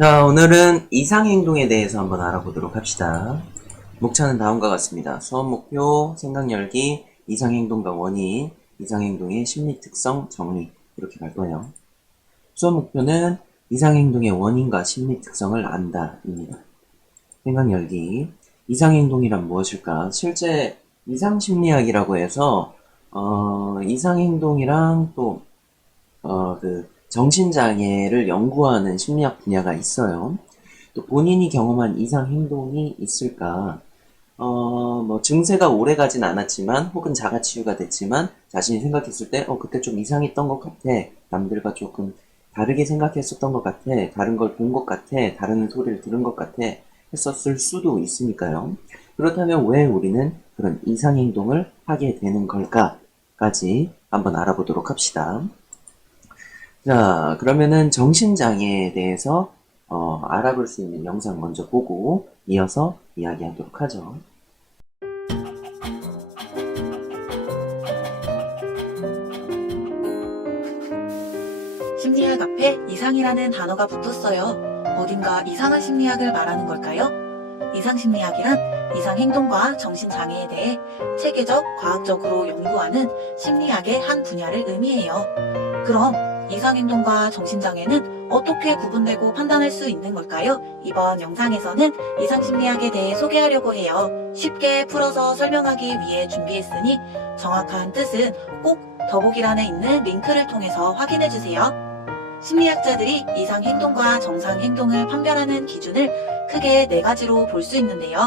자, 오늘은 이상행동에 대해서 한번 알아보도록 합시다. 목차는 다음과 같습니다. 수업 목표, 생각 열기, 이상행동과 원인, 이상행동의 심리 특성, 정리 이렇게 갈 거예요. 수업 목표는 이상행동의 원인과 심리 특성을 안다입니다. 생각 열기, 이상행동이란 무엇일까? 실제 이상심리학이라고 해서 이상행동이랑 또 정신장애를 연구하는 심리학 분야가 있어요. 또 본인이 경험한 이상 행동이 있을까? 증세가 오래 가진 않았지만, 혹은 자가 치유가 됐지만, 자신이 생각했을 때, 그때 좀 이상했던 것 같아. 남들과 조금 다르게 생각했었던 것 같아. 다른 걸 본 것 같아. 다른 소리를 들은 것 같아. 했었을 수도 있으니까요. 그렇다면 왜 우리는 그런 이상 행동을 하게 되는 걸까까지 한번 알아보도록 합시다. 자, 그러면은 정신장애에 대해서 알아볼 수 있는 영상 먼저 보고 이어서 이야기하도록 하죠. 심리학 앞에 이상이라는 단어가 붙었어요. 어딘가 이상한 심리학을 말하는 걸까요? 이상심리학이란 이상행동과 정신장애에 대해 체계적, 과학적으로 연구하는 심리학의 한 분야를 의미해요. 그럼 이상행동과 정신장애는 어떻게 구분되고 판단할 수 있는 걸까요? 이번 영상에서는 이상심리학에 대해 소개하려고 해요. 쉽게 풀어서 설명하기 위해 준비했으니 정확한 뜻은 꼭 더보기란에 있는 링크를 통해서 확인해주세요. 심리학자들이 이상행동과 정상행동을 판별하는 기준을 크게 4가지로 볼 수 있는데요.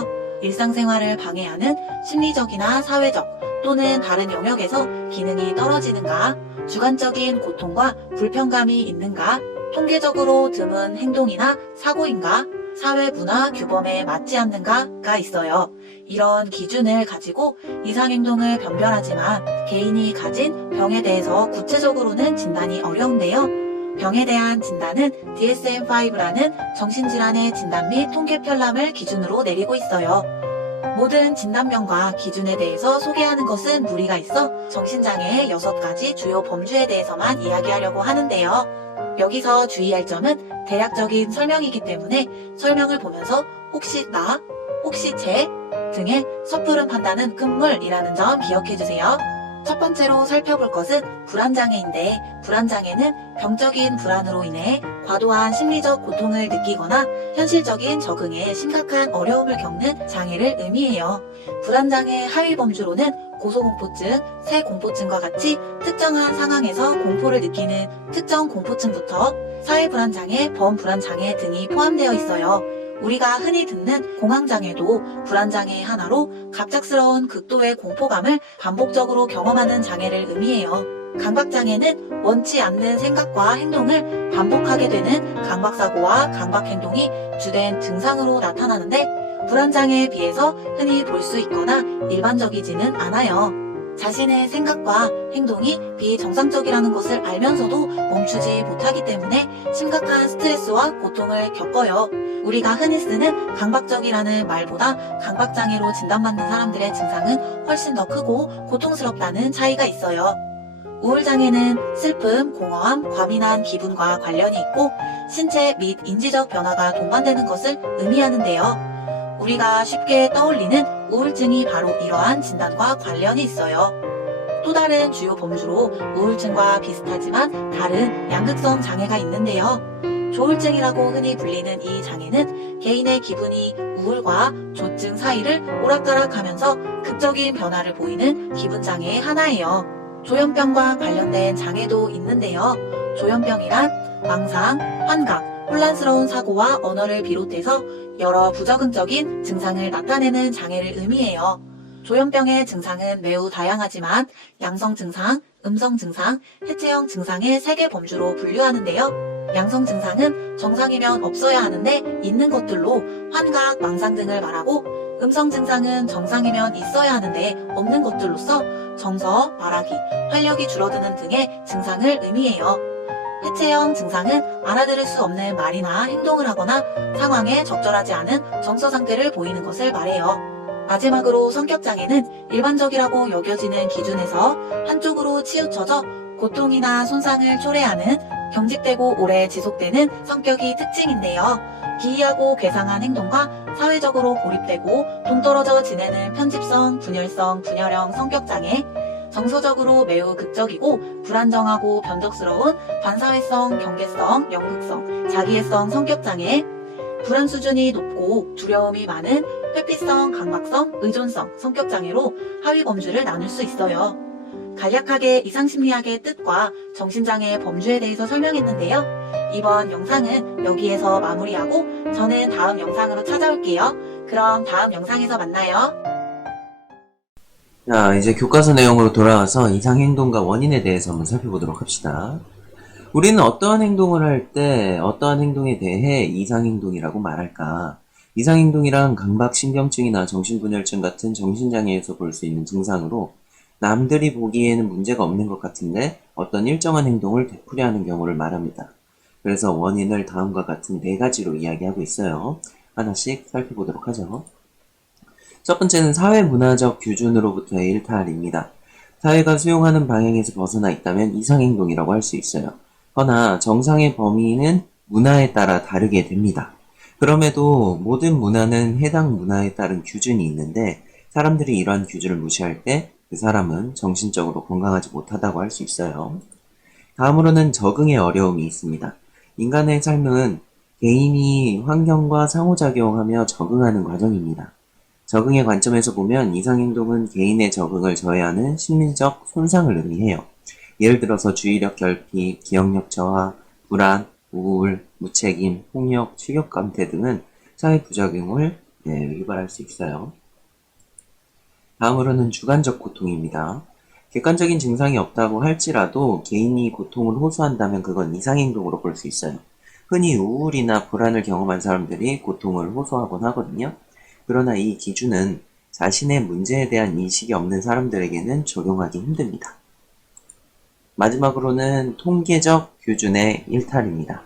일상생활을 방해하는 심리적이나 사회적 또는 다른 영역에서 기능이 떨어지는가, 주관적인 고통과 불편감이 있는가, 통계적으로 드문 행동이나 사고인가, 사회 문화 규범에 맞지 않는가가 있어요. 이런 기준을 가지고 이상행동을 변별하지만 개인이 가진 병에 대해서 구체적으로는 진단이 어려운데요. 병에 대한 진단은 DSM-5라는 정신질환의 진단 및 통계 편람을 기준으로 내리고 있어요. 모든 진단명과 기준에 대해서 소개하는 것은 무리가 있어 정신장애의 6가지 주요 범주에 대해서만 이야기하려고 하는데요. 여기서 주의할 점은 대략적인 설명이기 때문에 설명을 보면서 혹시 나, 혹시 제 등의 섣부른 판단은 끝물이라는 점 기억해주세요. 첫 번째로 살펴볼 것은 불안장애인데, 불안장애는 병적인 불안으로 인해 과도한 심리적 고통을 느끼거나 현실적인 적응에 심각한 어려움을 겪는 장애를 의미해요. 불안장애 하위 범주로는 고소공포증, 새공포증과 같이 특정한 상황에서 공포를 느끼는 특정 공포증부터 사회불안장애, 범불안장애 등이 포함되어 있어요. 우리가 흔히 듣는 공황장애도 불안장애의 하나로 갑작스러운 극도의 공포감을 반복적으로 경험하는 장애를 의미해요. 강박장애는 원치 않는 생각과 행동을 반복하게 되는 강박사고와 강박행동이 주된 증상으로 나타나는데, 불안장애에 비해서 흔히 볼 수 있거나 일반적이지는 않아요. 자신의 생각과 행동이 비정상적이라는 것을 알면서도 멈추지 못하기 때문에 심각한 스트레스와 고통을 겪어요. 우리가 흔히 쓰는 강박적이라는 말보다 강박장애로 진단받는 사람들의 증상은 훨씬 더 크고 고통스럽다는 차이가 있어요. 우울장애는 슬픔, 공허함, 과민한 기분과 관련이 있고 신체 및 인지적 변화가 동반되는 것을 의미하는데요. 우리가 쉽게 떠올리는 우울증이 바로 이러한 진단과 관련이 있어요. 또 다른 주요 범주로 우울증과 비슷하지만 다른 양극성 장애가 있는데요. 조울증이라고 흔히 불리는 이 장애는 개인의 기분이 우울과 조증 사이를 오락가락하면서 극적인 변화를 보이는 기분장애의 하나예요. 조현병과 관련된 장애도 있는데요. 조현병이란 망상, 환각, 혼란스러운 사고와 언어를 비롯해서 여러 부적응적인 증상을 나타내는 장애를 의미해요. 조현병의 증상은 매우 다양하지만 양성 증상, 음성 증상, 해체형 증상의 3개 범주로 분류하는데요. 양성 증상은 정상이면 없어야 하는데 있는 것들로 환각, 망상 등을 말하고, 음성 증상은 정상이면 있어야 하는데 없는 것들로서 정서, 말하기, 활력이 줄어드는 등의 증상을 의미해요. 해체형 증상은 알아들을 수 없는 말이나 행동을 하거나 상황에 적절하지 않은 정서 상태를 보이는 것을 말해요. 마지막으로 성격장애는 일반적이라고 여겨지는 기준에서 한쪽으로 치우쳐져 고통이나 손상을 초래하는 경직되고 오래 지속되는 성격이 특징인데요. 기이하고 괴상한 행동과 사회적으로 고립되고 동떨어져 지내는 편집성, 분열성, 분열형 성격장애, 정서적으로 매우 극적이고 불안정하고 변덕스러운 반사회성, 경계성, 연극성, 자기애성 성격장애, 불안 수준이 높고 두려움이 많은 회피성, 강박성, 의존성 성격장애로 하위 범주를 나눌 수 있어요. 간략하게 이상심리학의 뜻과 정신장애의 범주에 대해서 설명했는데요. 이번 영상은 여기에서 마무리하고 저는 다음 영상으로 찾아올게요. 그럼 다음 영상에서 만나요. 자, 이제 교과서 내용으로 돌아와서 이상행동과 원인에 대해서 한번 살펴보도록 합시다. 우리는 어떠한 행동을 할 때 어떠한 행동에 대해 이상행동이라고 말할까? 이상행동이란 강박신경증이나 정신분열증 같은 정신장애에서 볼 수 있는 증상으로 남들이 보기에는 문제가 없는 것 같은데 어떤 일정한 행동을 되풀이하는 경우를 말합니다. 그래서 원인을 다음과 같은 4가지로 이야기하고 있어요. 하나씩 살펴보도록 하죠. 첫 번째는 사회문화적 기준으로부터의 일탈입니다. 사회가 수용하는 방향에서 벗어나 있다면 이상행동이라고 할 수 있어요. 허나 정상의 범위는 문화에 따라 다르게 됩니다. 그럼에도 모든 문화는 해당 문화에 따른 기준이 있는데 사람들이 이러한 기준을 무시할 때 그 사람은 정신적으로 건강하지 못하다고 할 수 있어요. 다음으로는 적응의 어려움이 있습니다. 인간의 삶은 개인이 환경과 상호작용하며 적응하는 과정입니다. 적응의 관점에서 보면 이상행동은 개인의 적응을 저해하는 심리적 손상을 의미해요. 예를 들어서 주의력 결핍, 기억력 저하, 불안, 우울, 무책임, 폭력, 식욕감퇴 등은 사회 부작용을 유발할 수 있어요. 다음으로는 주관적 고통입니다. 객관적인 증상이 없다고 할지라도 개인이 고통을 호소한다면 그건 이상행동으로 볼 수 있어요. 흔히 우울이나 불안을 경험한 사람들이 고통을 호소하곤 하거든요. 그러나 이 기준은 자신의 문제에 대한 인식이 없는 사람들에게는 적용하기 힘듭니다. 마지막으로는 통계적 기준의 일탈입니다.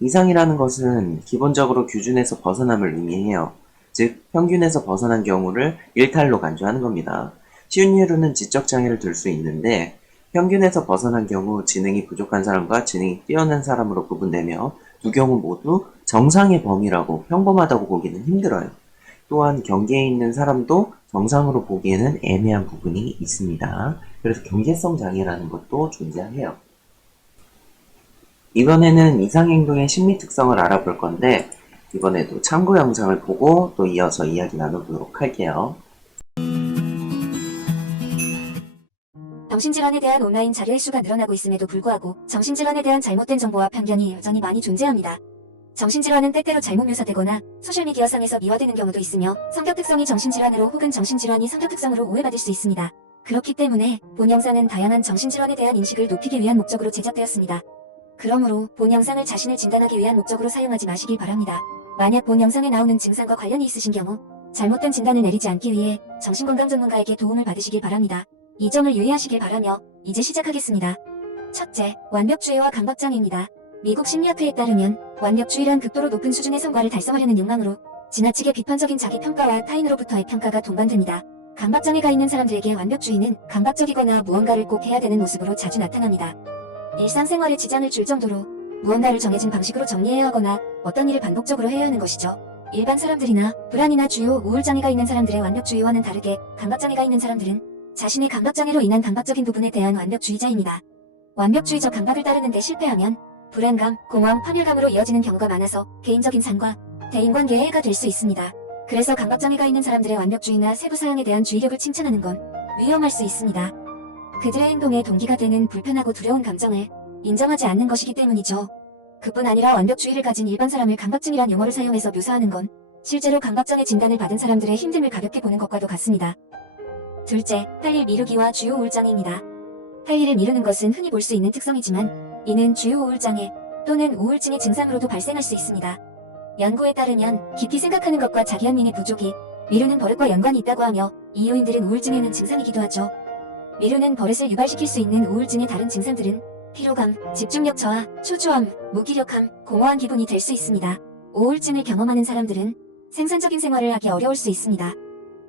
이상이라는 것은 기본적으로 기준에서 벗어남을 의미해요. 즉, 평균에서 벗어난 경우를 일탈로 간주하는 겁니다. 쉬운 예로는 지적장애를 들 수 있는데 평균에서 벗어난 경우 지능이 부족한 사람과 지능이 뛰어난 사람으로 구분되며 두 경우 모두 정상의 범위라고 평범하다고 보기는 힘들어요. 또한 경계에 있는 사람도 정상으로 보기에는 애매한 부분이 있습니다. 그래서 경계성 장애라는 것도 존재해요. 이번에는 이상행동의 심리 특성을 알아볼 건데 이번에도 참고 영상을 보고 또 이어서 이야기 나눠보도록 할게요. 정신질환에 대한 온라인 자료의 수가 늘어나고 있음에도 불구하고 정신질환에 대한 잘못된 정보와 편견이 여전히 많이 존재합니다. 정신질환은 때때로 잘못 묘사되거나 소셜미디어상에서 미화되는 경우도 있으며 성격 특성이 정신질환으로 혹은 정신질환이 성격 특성으로 오해받을 수 있습니다. 그렇기 때문에 본 영상은 다양한 정신질환에 대한 인식을 높이기 위한 목적으로 제작되었습니다. 그러므로 본 영상을 자신을 진단하기 위한 목적으로 사용하지 마시길 바랍니다. 만약 본 영상에 나오는 증상과 관련이 있으신 경우 잘못된 진단을 내리지 않기 위해 정신건강 전문가에게 도움을 받으시길 바랍니다. 이 점을 유의하시길 바라며 이제 시작하겠습니다. 첫째, 완벽주의와 강박장애입니다. 미국 심리학회에 따르면 완벽주의란 극도로 높은 수준의 성과를 달성하려는 욕망으로 지나치게 비판적인 자기평가와 타인으로부터의 평가가 동반됩니다. 강박장애가 있는 사람들에게 완벽주의는 강박적이거나 무언가를 꼭 해야 되는 모습으로 자주 나타납니다. 일상생활에 지장을 줄 정도로 무언가를 정해진 방식으로 정리해야 하거나 어떤 일을 반복적으로 해야 하는 것이죠. 일반 사람들이나 불안이나 주요 우울장애가 있는 사람들의 완벽주의와는 다르게 강박장애가 있는 사람들은 자신의 강박장애로 인한 강박적인 부분에 대한 완벽주의자입니다. 완벽주의적 강박을 따르는 데 실패하면 불안감, 공황, 파멸감으로 이어지는 경우가 많아서 개인적인 삶과 대인관계에 해가 될 수 있습니다. 그래서 강박장애가 있는 사람들의 완벽주의나 세부사항에 대한 주의력을 칭찬하는 건 위험할 수 있습니다. 그들의 행동에 동기가 되는 불편하고 두려운 감정을 인정하지 않는 것이기 때문이죠. 그뿐 아니라 완벽주의를 가진 일반 사람을 강박증이란 용어를 사용해서 묘사하는 건 실제로 강박장애 진단을 받은 사람들의 힘듦을 가볍게 보는 것과도 같습니다. 둘째, 할 일 미루기와 주요 우울장애입니다. 할 일을 미루는 것은 흔히 볼 수 있는 특성이지만 이는 주요 우울장애 또는 우울증의 증상으로도 발생할 수 있습니다. 연구에 따르면 깊이 생각하는 것과 자기한민의 부족이 미루는 버릇과 연관이 있다고 하며 이 요인들은 우울증에는 증상이기도 하죠. 미루는 버릇을 유발시킬 수 있는 우울증의 다른 증상들은 피로감, 집중력 저하, 초조함, 무기력함, 공허한 기분이 될 수 있습니다. 우울증을 경험하는 사람들은 생산적인 생활을 하기 어려울 수 있습니다.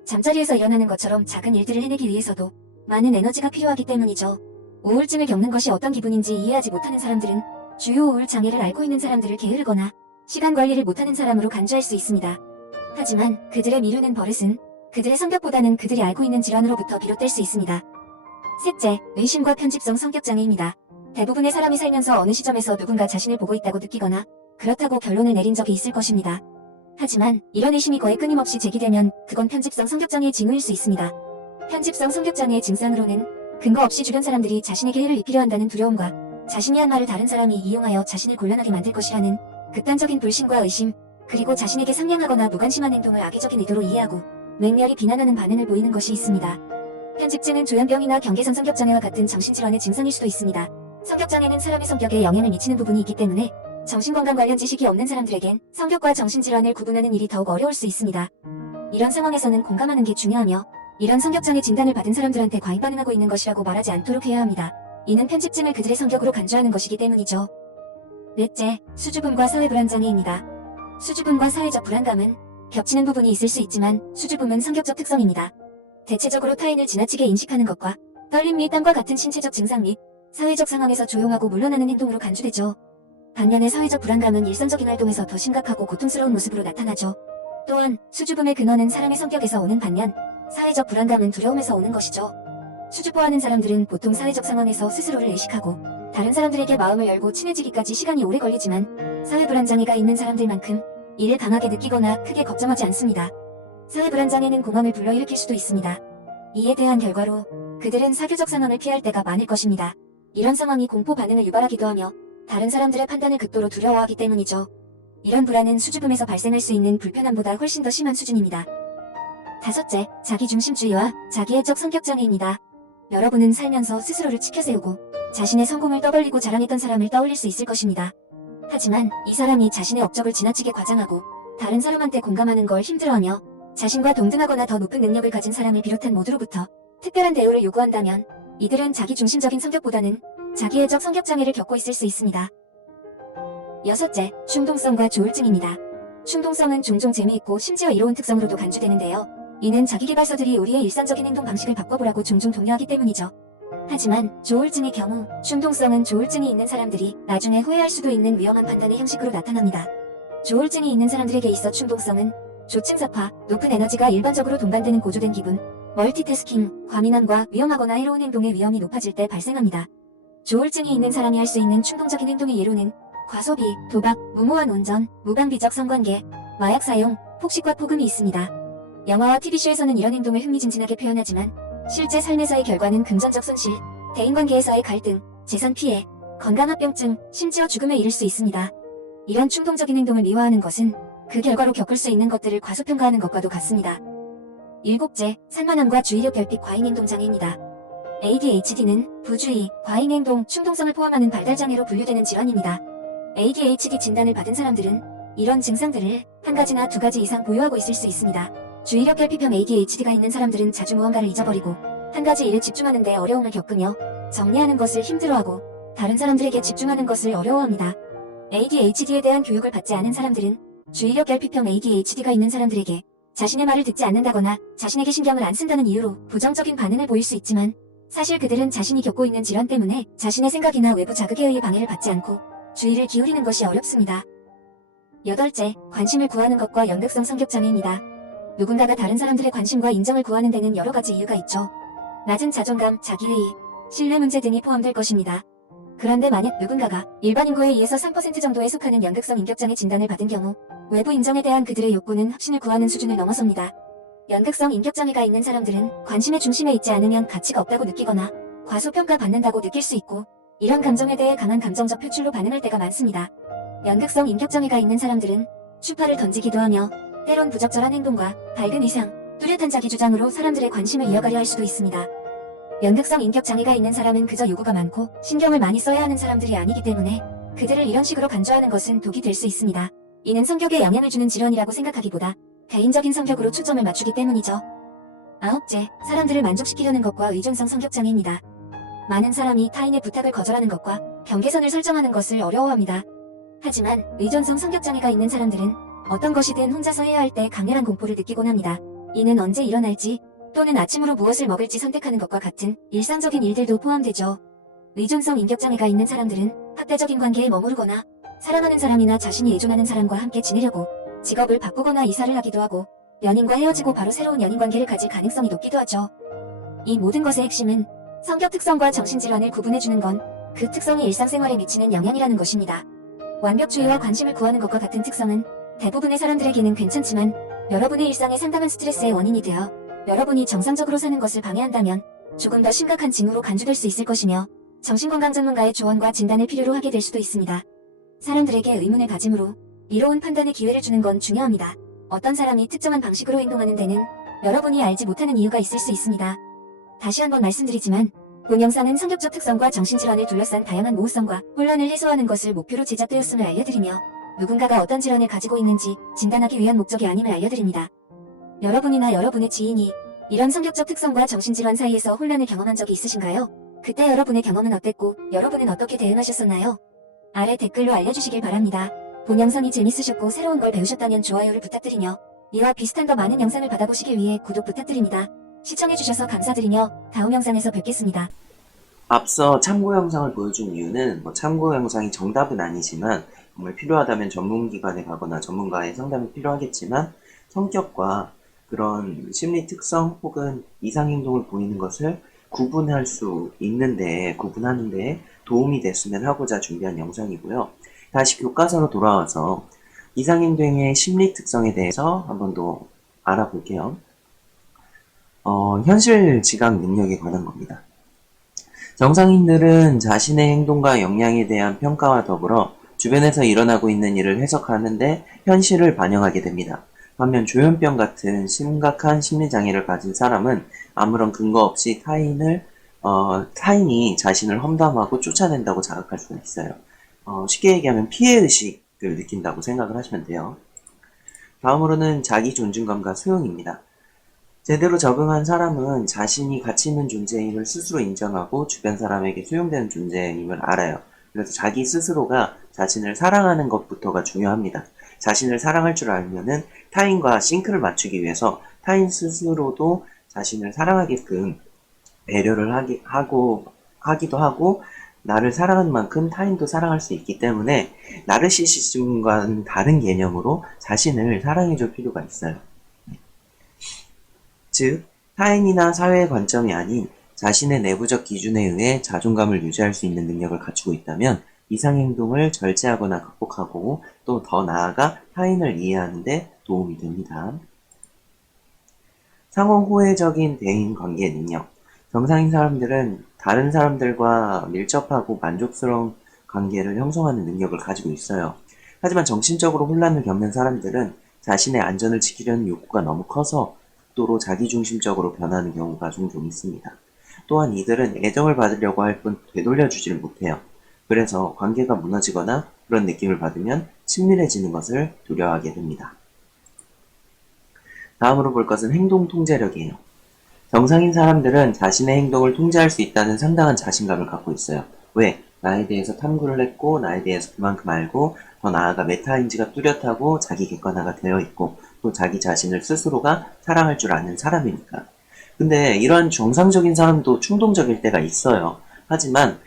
잠자리에서 일어나는 것처럼 작은 일들을 해내기 위해서도 많은 에너지가 필요하기 때문이죠. 우울증을 겪는 것이 어떤 기분인지 이해하지 못하는 사람들은 주요 우울 장애를 앓고 있는 사람들을 게으르거나 시간 관리를 못하는 사람으로 간주할 수 있습니다. 하지만 그들의 미루는 버릇은 그들의 성격보다는 그들이 앓고 있는 질환으로부터 비롯될 수 있습니다. 셋째, 의심과 편집성 성격장애입니다. 대부분의 사람이 살면서 어느 시점에서 누군가 자신을 보고 있다고 느끼거나 그렇다고 결론을 내린 적이 있을 것입니다. 하지만 이런 의심이 거의 끊임없이 제기되면 그건 편집성 성격장애의 징후일 수 있습니다. 편집성 성격장애의 증상으로는 근거 없이 주변 사람들이 자신에게 해를 입히려 한다는 두려움과 자신이 한 말을 다른 사람이 이용하여 자신을 곤란하게 만들 것이라는 극단적인 불신과 의심, 그리고 자신에게 상냥하거나 무관심한 행동을 악의적인 의도로 이해하고 맹렬히 비난하는 반응을 보이는 것이 있습니다. 편집증은 조현병이나 경계선 성격장애와 같은 정신질환의 증상일 수도 있습니다. 성격장애는 사람의 성격에 영향을 미치는 부분이 있기 때문에 정신건강 관련 지식이 없는 사람들에겐 성격과 정신질환을 구분하는 일이 더욱 어려울 수 있습니다. 이런 상황에서는 공감하는 게 중요하며 이런 성격장애 진단을 받은 사람들한테 과잉 반응하고 있는 것이라고 말하지 않도록 해야 합니다. 이는 편집증을 그들의 성격으로 간주하는 것이기 때문이죠. 넷째, 수줍음과 사회불안장애입니다. 수줍음과 사회적 불안감은 겹치는 부분이 있을 수 있지만 수줍음은 성격적 특성입니다. 대체적으로 타인을 지나치게 인식하는 것과 떨림 및 땀과 같은 신체적 증상 및 사회적 상황에서 조용하고 물러나는 행동으로 간주되죠. 반면에 사회적 불안감은 일상적인 활동에서 더 심각하고 고통스러운 모습으로 나타나죠. 또한 수줍음의 근원은 사람의 성격에서 오는 반면 사회적 불안감은 두려움에서 오는 것이죠. 수줍어하는 사람들은 보통 사회적 상황에서 스스로를 의식하고 다른 사람들에게 마음을 열고 친해지기까지 시간이 오래 걸리지만 사회불안장애가 있는 사람들만큼 이를 강하게 느끼거나 크게 걱정하지 않습니다. 사회불안장애는 공황을 불러일으킬 수도 있습니다. 이에 대한 결과로 그들은 사교적 상황을 피할 때가 많을 것입니다. 이런 상황이 공포 반응을 유발하기도 하며 다른 사람들의 판단을 극도로 두려워하기 때문이죠. 이런 불안은 수줍음에서 발생할 수 있는 불편함보다 훨씬 더 심한 수준입니다. 다섯째, 자기중심주의와 자기애적 성격장애입니다. 여러분은 살면서 스스로를 치켜세우고 자신의 성공을 떠벌리고 자랑했던 사람을 떠올릴 수 있을 것입니다. 하지만 이 사람이 자신의 업적을 지나치게 과장하고 다른 사람한테 공감하는 걸 힘들어하며 자신과 동등하거나 더 높은 능력을 가진 사람을 비롯한 모두로부터 특별한 대우를 요구한다면 이들은 자기중심적인 성격보다는 자기애적 성격장애를 겪고 있을 수 있습니다. 여섯째, 충동성과 조울증입니다. 충동성은 종종 재미있고 심지어 이로운 특성으로도 간주되는데요. 이는 자기계발서들이 우리의 일상적인 행동 방식을 바꿔보라고 종종 독려하기 때문이죠. 하지만 조울증의 경우 충동성은 조울증이 있는 사람들이 나중에 후회할 수도 있는 위험한 판단의 형식으로 나타납니다. 조울증이 있는 사람들에게 있어 충동성은 조층사파, 높은 에너지가 일반적으로 동반되는 고조된 기분, 멀티태스킹, 과민함과 위험하거나 해로운 행동의 위험이 높아질 때 발생합니다. 조울증이 있는 사람이 할 수 있는 충동적인 행동의 예로는 과소비, 도박, 무모한 운전, 무방비적 성관계, 마약 사용, 폭식과 폭음이 있습니다. 영화와 TV쇼에서는 이런 행동을 흥미진진하게 표현하지만 실제 삶에서의 결과는 금전적 손실, 대인관계에서의 갈등, 재산 피해, 건강합병증, 심지어 죽음에 이를 수 있습니다. 이런 충동적인 행동을 미화하는 것은 그 결과로 겪을 수 있는 것들을 과소평가하는 것과도 같습니다. 일곱째, 산만함과 주의력 결핍 과잉행동장애입니다. ADHD는 부주의, 과잉행동, 충동성을 포함하는 발달장애로 분류되는 질환입니다. ADHD 진단을 받은 사람들은 이런 증상들을 한 가지나 두 가지 이상 보유하고 있을 수 있습니다. 주의력 결핍형 ADHD가 있는 사람들은 자주 무언가를 잊어버리고 한 가지 일에 집중하는 데 어려움을 겪으며 정리하는 것을 힘들어하고 다른 사람들에게 집중하는 것을 어려워합니다. ADHD에 대한 교육을 받지 않은 사람들은 주의력 결핍형 ADHD가 있는 사람들에게 자신의 말을 듣지 않는다거나 자신에게 신경을 안 쓴다는 이유로 부정적인 반응을 보일 수 있지만 사실 그들은 자신이 겪고 있는 질환 때문에 자신의 생각이나 외부 자극에 의해 방해를 받지 않고 주의를 기울이는 것이 어렵습니다. 여덟째, 관심을 구하는 것과 연극성 성격장애입니다. 누군가가 다른 사람들의 관심과 인정을 구하는 데는 여러 가지 이유가 있죠. 낮은 자존감, 자기회의, 신뢰 문제 등이 포함될 것입니다. 그런데 만약 누군가가 일반 인구의 2에서 3% 정도에 속하는 연극성 인격장애 진단을 받은 경우 외부 인정에 대한 그들의 욕구는 확신을 구하는 수준을 넘어섭니다. 연극성 인격장애가 있는 사람들은 관심의 중심에 있지 않으면 가치가 없다고 느끼거나 과소평가받는다고 느낄 수 있고 이런 감정에 대해 강한 감정적 표출로 반응할 때가 많습니다. 연극성 인격장애가 있는 사람들은 추파를 던지기도 하며 때론 부적절한 행동과 밝은 의상, 뚜렷한 자기주장으로 사람들의 관심을 이어가려 할 수도 있습니다. 연극성 인격장애가 있는 사람은 그저 요구가 많고 신경을 많이 써야 하는 사람들이 아니기 때문에 그들을 이런 식으로 간주하는 것은 독이 될 수 있습니다. 이는 성격에 영향을 주는 질환이라고 생각하기보다 개인적인 성격으로 초점을 맞추기 때문이죠. 아홉째, 사람들을 만족시키려는 것과 의존성 성격장애입니다. 많은 사람이 타인의 부탁을 거절하는 것과 경계선을 설정하는 것을 어려워합니다. 하지만 의존성 성격장애가 있는 사람들은 어떤 것이든 혼자서 해야 할 때 강렬한 공포를 느끼곤 합니다. 이는 언제 일어날지 또는 아침으로 무엇을 먹을지 선택하는 것과 같은 일상적인 일들도 포함되죠. 의존성 인격장애가 있는 사람들은 학대적인 관계에 머무르거나 사랑하는 사람이나 자신이 의존하는 사람과 함께 지내려고 직업을 바꾸거나 이사를 하기도 하고 연인과 헤어지고 바로 새로운 연인 관계를 가질 가능성이 높기도 하죠. 이 모든 것의 핵심은 성격 특성과 정신질환을 구분해주는 건 그 특성이 일상생활에 미치는 영향이라는 것입니다. 완벽주의와 관심을 구하는 것과 같은 특성은 대부분의 사람들에게는 괜찮지만 여러분의 일상에 상당한 스트레스의 원인이 되어 여러분이 정상적으로 사는 것을 방해한다면 조금 더 심각한 징후로 간주될 수 있을 것이며 정신건강 전문가의 조언과 진단을 필요로 하게 될 수도 있습니다. 사람들에게 의문을 가짐으로 이로운 판단의 기회를 주는 건 중요합니다. 어떤 사람이 특정한 방식으로 행동하는 데는 여러분이 알지 못하는 이유가 있을 수 있습니다. 다시 한번 말씀드리지만 본 영상은 성격적 특성과 정신질환을 둘러싼 다양한 모호성과 혼란을 해소하는 것을 목표로 제작되었음을 알려드리며 누군가가 어떤 질환을 가지고 있는지 진단하기 위한 목적이 아님을 알려드립니다. 여러분이나 여러분의 지인이 이런 성격적 특성과 정신질환 사이에서 혼란을 경험한 적이 있으신가요? 그때 여러분의 경험은 어땠고 여러분은 어떻게 대응하셨었나요? 아래 댓글로 알려주시길 바랍니다. 본 영상이 재밌으셨고 새로운 걸 배우셨다면 좋아요를 부탁드리며 이와 비슷한 더 많은 영상을 받아보시기 위해 구독 부탁드립니다. 시청해주셔서 감사드리며 다음 영상에서 뵙겠습니다. 앞서 참고 영상을 보여준 이유는 참고 영상이 정답은 아니지만 정말 필요하다면 전문기관에 가거나 전문가의 상담이 필요하겠지만 성격과 그런 심리 특성 혹은 이상 행동을 보이는 것을 구분할 수 있는데 구분하는데 도움이 됐으면 하고자 준비한 영상이고요. 다시 교과서로 돌아와서 이상 행동의 심리 특성에 대해서 한 번 더 알아볼게요. 현실 지각 능력에 관한 겁니다. 정상인들은 자신의 행동과 역량에 대한 평가와 더불어 주변에서 일어나고 있는 일을 해석하는데 현실을 반영하게 됩니다. 반면 조현병 같은 심각한 심리장애를 가진 사람은 아무런 근거 없이 타인이 자신을 험담하고 쫓아낸다고 자각할 수가 있어요. 쉽게 얘기하면 피해의식을 느낀다고 생각을 하시면 돼요. 다음으로는 자기 존중감과 수용입니다. 제대로 적응한 사람은 자신이 가치 있는 존재임을 스스로 인정하고 주변 사람에게 수용되는 존재임을 알아요. 그래서 자기 스스로가 자신을 사랑하는 것부터가 중요합니다. 자신을 사랑할 줄 알면은 타인과 싱크를 맞추기 위해서 타인 스스로도 자신을 사랑하게끔 배려를 하기도 하고 나를 사랑하는 만큼 타인도 사랑할 수 있기 때문에 나르시시즘과는 다른 개념으로 자신을 사랑해줄 필요가 있어요. 즉, 타인이나 사회의 관점이 아닌 자신의 내부적 기준에 의해 자존감을 유지할 수 있는 능력을 갖추고 있다면 이상 행동을 절제하거나 극복하고 또 더 나아가 타인을 이해하는 데 도움이 됩니다. 상호 호혜적인 대인 관계 능력. 정상인 사람들은 다른 사람들과 밀접하고 만족스러운 관계를 형성하는 능력을 가지고 있어요. 하지만 정신적으로 혼란을 겪는 사람들은 자신의 안전을 지키려는 욕구가 너무 커서 극도로 자기중심적으로 변하는 경우가 종종 있습니다. 또한 이들은 애정을 받으려고 할 뿐 되돌려주지를 못해요. 그래서 관계가 무너지거나 그런 느낌을 받으면 친밀해지는 것을 두려워하게 됩니다. 다음으로 볼 것은 행동 통제력이에요. 정상인 사람들은 자신의 행동을 통제할 수 있다는 상당한 자신감을 갖고 있어요. 왜? 나에 대해서 탐구를 했고 나에 대해서 그만큼 알고 더 나아가 메타인지가 뚜렷하고 자기 객관화가 되어 있고 또 자기 자신을 스스로가 사랑할 줄 아는 사람이니까. 근데 이런 정상적인 사람도 충동적일 때가 있어요. 하지만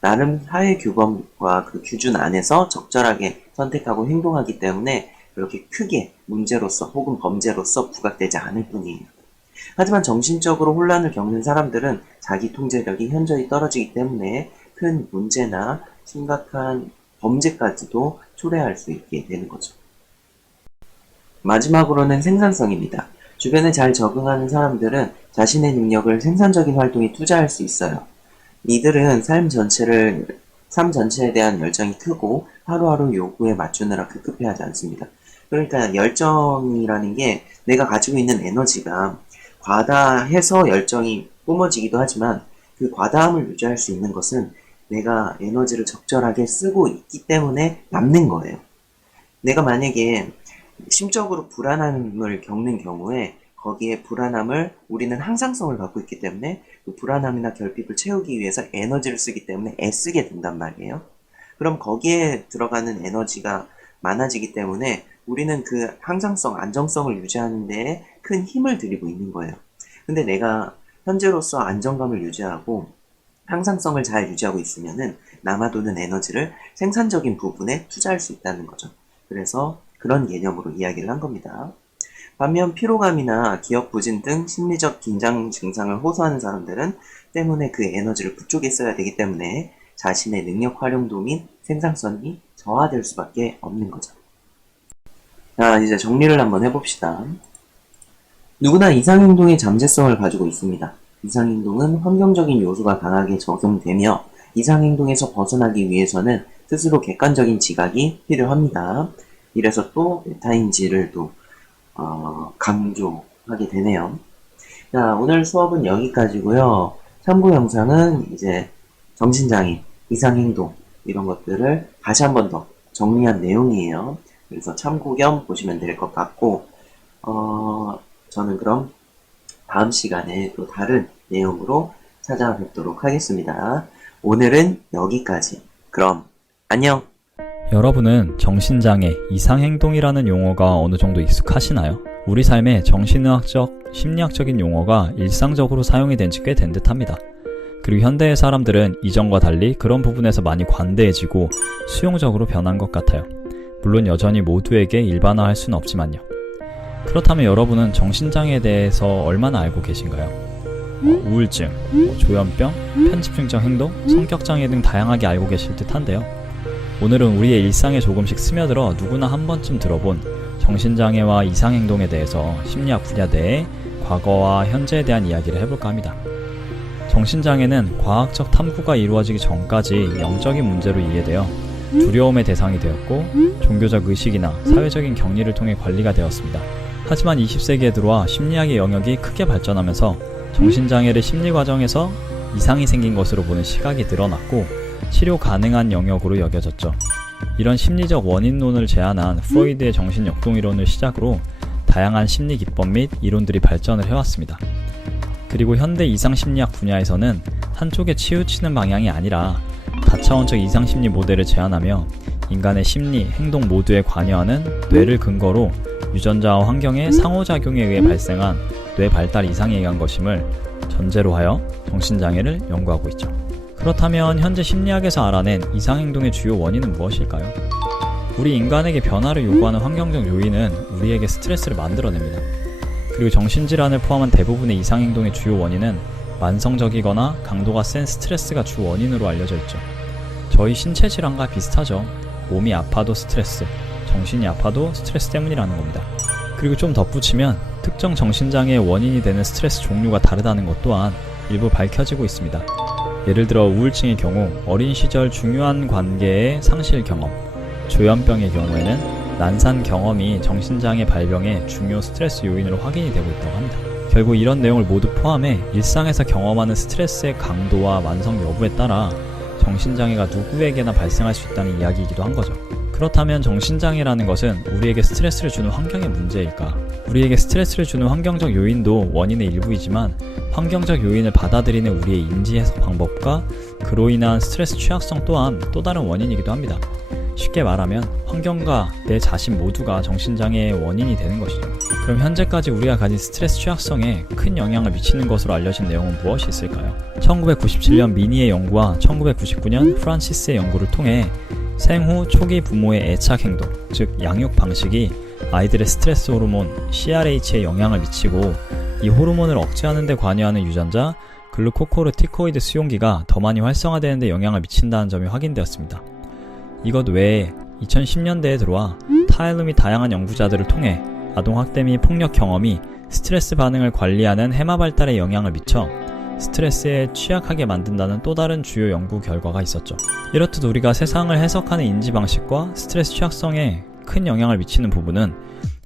나름 사회 규범과 그 기준 안에서 적절하게 선택하고 행동하기 때문에 그렇게 크게 문제로서 혹은 범죄로서 부각되지 않을 뿐이에요. 하지만 정신적으로 혼란을 겪는 사람들은 자기 통제력이 현저히 떨어지기 때문에 큰 문제나 심각한 범죄까지도 초래할 수 있게 되는 거죠. 마지막으로는 생산성입니다. 주변에 잘 적응하는 사람들은 자신의 능력을 생산적인 활동에 투자할 수 있어요. 이들은 삶 전체에 대한 열정이 크고 하루하루 요구에 맞추느라 급급해하지 않습니다. 그러니까 열정이라는 게 내가 가지고 있는 에너지가 과다해서 열정이 뿜어지기도 하지만 그 과다함을 유지할 수 있는 것은 내가 에너지를 적절하게 쓰고 있기 때문에 남는 거예요. 내가 만약에 심적으로 불안함을 겪는 경우에 거기에 불안함을 우리는 항상성을 갖고 있기 때문에 그 불안함이나 결핍을 채우기 위해서 에너지를 쓰기 때문에 애쓰게 된단 말이에요. 그럼 거기에 들어가는 에너지가 많아지기 때문에 우리는 그 항상성, 안정성을 유지하는 데에 큰 힘을 들이고 있는 거예요. 근데 내가 현재로서 안정감을 유지하고 항상성을 잘 유지하고 있으면은 남아도는 에너지를 생산적인 부분에 투자할 수 있다는 거죠. 그래서 그런 개념으로 이야기를 한 겁니다. 반면 피로감이나 기억 부진 등 심리적 긴장 증상을 호소하는 사람들은 때문에 그 에너지를 그쪽에 써야 되기 때문에 자신의 능력 활용도 및 생산성이 저하될 수밖에 없는 거죠. 자, 이제 정리를 한번 해봅시다. 누구나 이상행동의 잠재성을 가지고 있습니다. 이상행동은 환경적인 요소가 강하게 적용되며 이상행동에서 벗어나기 위해서는 스스로 객관적인 지각이 필요합니다. 이래서 또 메타인지를 또 강조하게 되네요. 자, 오늘 수업은 여기까지고요. 참고 영상은 이제 정신장애, 이상행동 이런 것들을 다시 한 번 더 정리한 내용이에요. 그래서 참고 겸 보시면 될 것 같고 저는 그럼 다음 시간에 또 다른 내용으로 찾아뵙도록 하겠습니다. 오늘은 여기까지. 그럼 안녕! 여러분은 정신장애, 이상행동이라는 용어가 어느 정도 익숙하시나요? 우리 삶에 정신의학적, 심리학적인 용어가 일상적으로 사용이 된 지 꽤 된 듯합니다. 그리고 현대의 사람들은 이전과 달리 그런 부분에서 많이 관대해지고 수용적으로 변한 것 같아요. 물론 여전히 모두에게 일반화할 수는 없지만요. 그렇다면 여러분은 정신장애에 대해서 얼마나 알고 계신가요? 우울증, 조현병, 편집증적 행동, 성격장애 등 다양하게 알고 계실 듯한데요. 오늘은 우리의 일상에 조금씩 스며들어 누구나 한 번쯤 들어본 정신장애와 이상행동에 대해서 심리학 분야 내의 과거와 현재에 대한 이야기를 해볼까 합니다. 정신장애는 과학적 탐구가 이루어지기 전까지 영적인 문제로 이해되어 두려움의 대상이 되었고 종교적 의식이나 사회적인 격리를 통해 관리가 되었습니다. 하지만 20세기에 들어와 심리학의 영역이 크게 발전하면서 정신장애를 심리 과정에서 이상이 생긴 것으로 보는 시각이 늘어났고 치료 가능한 영역으로 여겨졌죠. 이런 심리적 원인론을 제안한 프로이드의 정신역동이론을 시작으로 다양한 심리 기법 및 이론들이 발전을 해왔습니다. 그리고 현대 이상심리학 분야에서는 한쪽에 치우치는 방향이 아니라 다차원적 이상심리 모델을 제안하며 인간의 심리, 행동 모두에 관여하는 뇌를 근거로 유전자와 환경의 상호작용에 의해 발생한 뇌 발달 이상에 의한 것임을 전제로 하여 정신장애를 연구하고 있죠. 그렇다면 현재 심리학에서 알아낸 이상행동의 주요 원인은 무엇일까요? 우리 인간에게 변화를 요구하는 환경적 요인은 우리에게 스트레스를 만들어냅니다. 그리고 정신질환을 포함한 대부분의 이상행동의 주요 원인은 만성적이거나 강도가 센 스트레스가 주 원인으로 알려져 있죠. 저희 신체 질환과 비슷하죠. 몸이 아파도 스트레스, 정신이 아파도 스트레스 때문이라는 겁니다. 그리고 좀 덧붙이면 특정 정신장애의 원인이 되는 스트레스 종류가 다르다는 것 또한 일부 밝혀지고 있습니다. 예를 들어 우울증의 경우 어린 시절 중요한 관계의 상실 경험, 조현병의 경우에는 난산 경험이 정신장애 발병의 중요 스트레스 요인으로 확인이 되고 있다고 합니다. 결국 이런 내용을 모두 포함해 일상에서 경험하는 스트레스의 강도와 완성 여부에 따라 정신장애가 누구에게나 발생할 수 있다는 이야기이기도 한 거죠. 그렇다면 정신장애라는 것은 우리에게 스트레스를 주는 환경의 문제일까? 우리에게 스트레스를 주는 환경적 요인도 원인의 일부이지만 환경적 요인을 받아들이는 우리의 인지 해석 방법과 그로 인한 스트레스 취약성 또한 또 다른 원인이기도 합니다. 쉽게 말하면 환경과 내 자신 모두가 정신장애의 원인이 되는 것이죠. 그럼 현재까지 우리가 가진 스트레스 취약성에 큰 영향을 미치는 것으로 알려진 내용은 무엇이 있을까요? 1997년 미니의 연구와 1999년 프란시스의 연구를 통해 생후 초기 부모의 애착 행동, 즉 양육 방식이 아이들의 스트레스 호르몬 CRH에 영향을 미치고 이 호르몬을 억제하는 데 관여하는 유전자 글루코코르티코이드 수용기가 더 많이 활성화되는 데 영향을 미친다는 점이 확인되었습니다. 이것 외에 2010년대에 들어와 타일러 및 다양한 연구자들을 통해 아동학대 및 폭력 경험이 스트레스 반응을 관리하는 해마 발달에 영향을 미쳐 스트레스에 취약하게 만든다는 또 다른 주요 연구 결과가 있었죠. 이렇듯 우리가 세상을 해석하는 인지 방식과 스트레스 취약성에 큰 영향을 미치는 부분은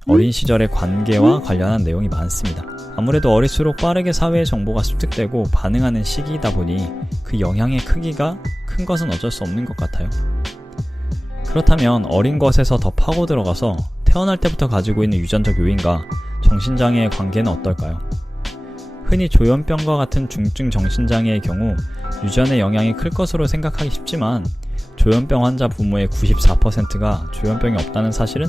어린 시절의 관계와 관련한 내용이 많습니다. 아무래도 어릴수록 빠르게 사회의 정보가 습득되고 반응하는 시기이다 보니 그 영향의 크기가 큰 것은 어쩔 수 없는 것 같아요. 그렇다면 어린 것에서 더 파고 들어가서 태어날 때부터 가지고 있는 유전적 요인과 정신장애의 관계는 어떨까요? 흔히 조현병과 같은 중증 정신장애의 경우 유전의 영향이 클 것으로 생각하기 쉽지만 조현병 환자 부모의 94%가 조현병이 없다는 사실은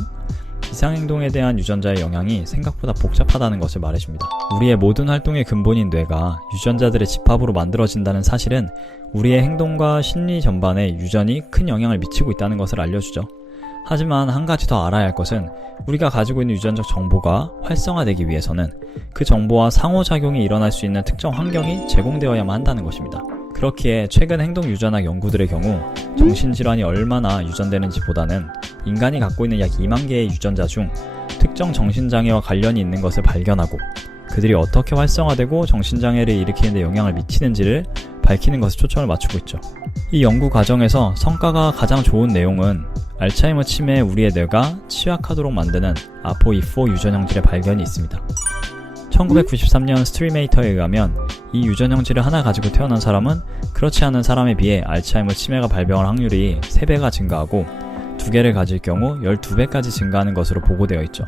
이 이상행동에 대한 유전자의 영향이 생각보다 복잡하다는 것을 말해줍니다. 우리의 모든 활동의 근본인 뇌가 유전자들의 집합으로 만들어진다는 사실은 우리의 행동과 심리 전반에 유전이 큰 영향을 미치고 있다는 것을 알려주죠. 하지만 한 가지 더 알아야 할 것은 우리가 가지고 있는 유전적 정보가 활성화되기 위해서는 그 정보와 상호작용이 일어날 수 있는 특정 환경이 제공되어야만 한다는 것입니다. 그렇기에 최근 행동 유전학 연구들의 경우 정신질환이 얼마나 유전되는지 보다는 인간이 갖고 있는 약 2만 개의 유전자 중 특정 정신장애와 관련이 있는 것을 발견하고 그들이 어떻게 활성화되고 정신장애를 일으키는 데 영향을 미치는지를 밝히는 것에 초점을 맞추고 있죠. 이 연구 과정에서 성과가 가장 좋은 내용은 알츠하이머 치매에 우리의 뇌가 취약하도록 만드는 아포E4 유전 형질의 발견이 있습니다. 1993년 스트리메이터에 의하면 이 유전 형질을 하나 가지고 태어난 사람은 그렇지 않은 사람에 비해 알츠하이머 치매가 발병할 확률이 3배가 증가하고 2개를 가질 경우 12배까지 증가하는 것으로 보고되어 있죠.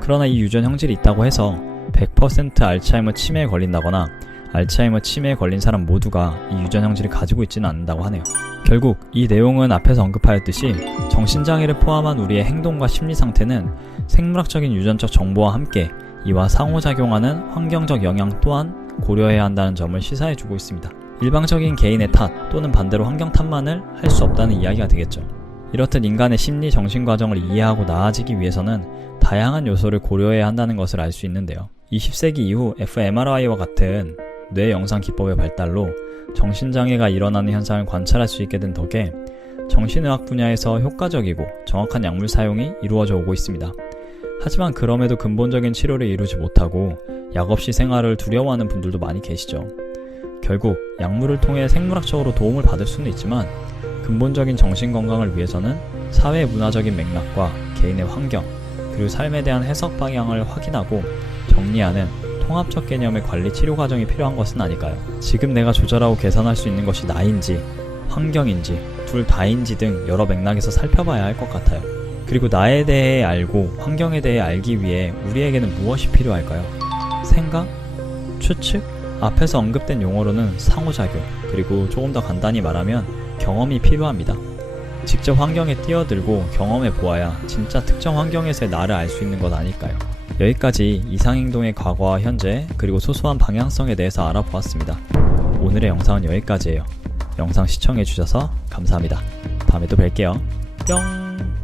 그러나 이 유전 형질이 있다고 해서 100% 알츠하이머 치매에 걸린다거나 알츠하이머 치매에 걸린 사람 모두가 이 유전 형질을 가지고 있지는 않는다고 하네요. 결국 이 내용은 앞에서 언급하였듯이 정신장애를 포함한 우리의 행동과 심리 상태는 생물학적인 유전적 정보와 함께 이와 상호작용하는 환경적 영향 또한 고려해야 한다는 점을 시사해주고 있습니다. 일방적인 개인의 탓 또는 반대로 환경 탓만을 할 수 없다는 이야기가 되겠죠. 이렇듯 인간의 심리 정신 과정을 이해하고 나아지기 위해서는 다양한 요소를 고려해야 한다는 것을 알 수 있는데요. 20세기 이후 fMRI와 같은 뇌 영상 기법의 발달로 정신장애가 일어나는 현상을 관찰할 수 있게 된 덕에 정신의학 분야에서 효과적이고 정확한 약물 사용이 이루어져 오고 있습니다. 하지만 그럼에도 근본적인 치료를 이루지 못하고 약 없이 생활을 두려워하는 분들도 많이 계시죠. 결국 약물을 통해 생물학적으로 도움을 받을 수는 있지만 근본적인 정신 건강을 위해서는 사회 문화적인 맥락과 개인의 환경 그리고 삶에 대한 해석 방향을 확인하고 정리하는 통합적 개념의 관리 치료 과정이 필요한 것은 아닐까요? 지금 내가 조절하고 개선할 수 있는 것이 나인지 환경인지 둘 다인지 등 여러 맥락에서 살펴봐야 할 것 같아요. 그리고 나에 대해 알고 환경에 대해 알기 위해 우리에게는 무엇이 필요할까요? 생각? 추측? 앞에서 언급된 용어로는 상호작용, 그리고 조금 더 간단히 말하면 경험이 필요합니다. 직접 환경에 뛰어들고 경험해 보아야 진짜 특정 환경에서의 나를 알 수 있는 것 아닐까요? 여기까지 이상행동의 과거와 현재 그리고 소소한 방향성에 대해서 알아보았습니다. 오늘의 영상은 여기까지예요. 영상 시청해주셔서 감사합니다. 다음에 또 뵐게요. 뿅!